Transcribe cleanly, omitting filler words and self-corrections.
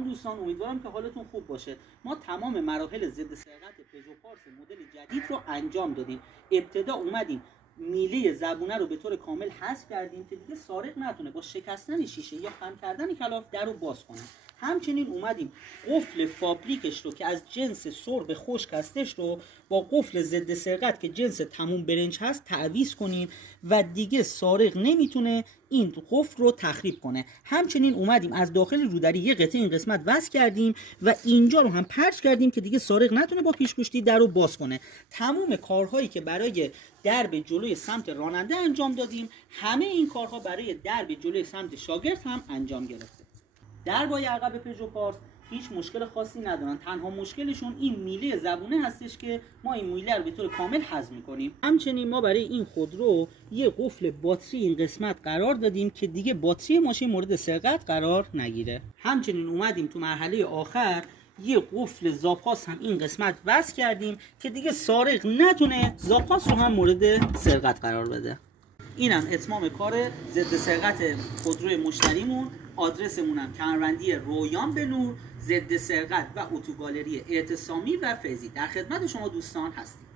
دوستان امیدوارم که حالتون خوب باشه. ما تمام مراحل ضد سرقت پژو پارس مدل جدید رو انجام دادیم. ابتدا اومدیم میله زبونه رو به طور کامل حذف کردیم که دیگه سارق نتونه با شکستن شیشه یا خم کردن کلاف در رو باز کنه. همچنین اومدیم قفل فابریکش رو که از جنس سرب خشک هستش رو با قفل ضد سرقت که جنس تموم برنج هست تعویض کنیم و دیگه سارق نمیتونه این قفل رو تخریب کنه. همچنین اومدیم از داخل رودری یه قطعه این قسمت وصل کردیم و اینجا رو هم پرچ کردیم که دیگه سارق نتونه با پیشگوشتی در رو باز کنه. تمام کارهایی که برای درب جلوی سمت راننده انجام دادیم، همه این کارها برای درب جلوی سمت شاگرد هم انجام گرفته. دربای عقب پژو پارس هیچ مشکل خاصی ندارن، تنها مشکلشون این میله زبونه هستش که ما این میله رو به طور کامل حذف می‌کنیم. همچنین ما برای این خودرو یه قفل باتری این قسمت قرار دادیم که دیگه باتری ماشین مورد سرقت قرار نگیره. همچنین اومدیم تو مرحله آخر یه قفل زاپاس هم این قسمت وصل کردیم که دیگه سارق نتونه زاپاس رو هم مورد سرقت قرار بده. اینم اتمام کار ضد سرقت خودروی مشتریمون. آدرسمون هم کمربندی رویان به نور، ضد سرقت و اتوگالری اعتصامی و فیضی. در خدمت شما دوستان هستیم.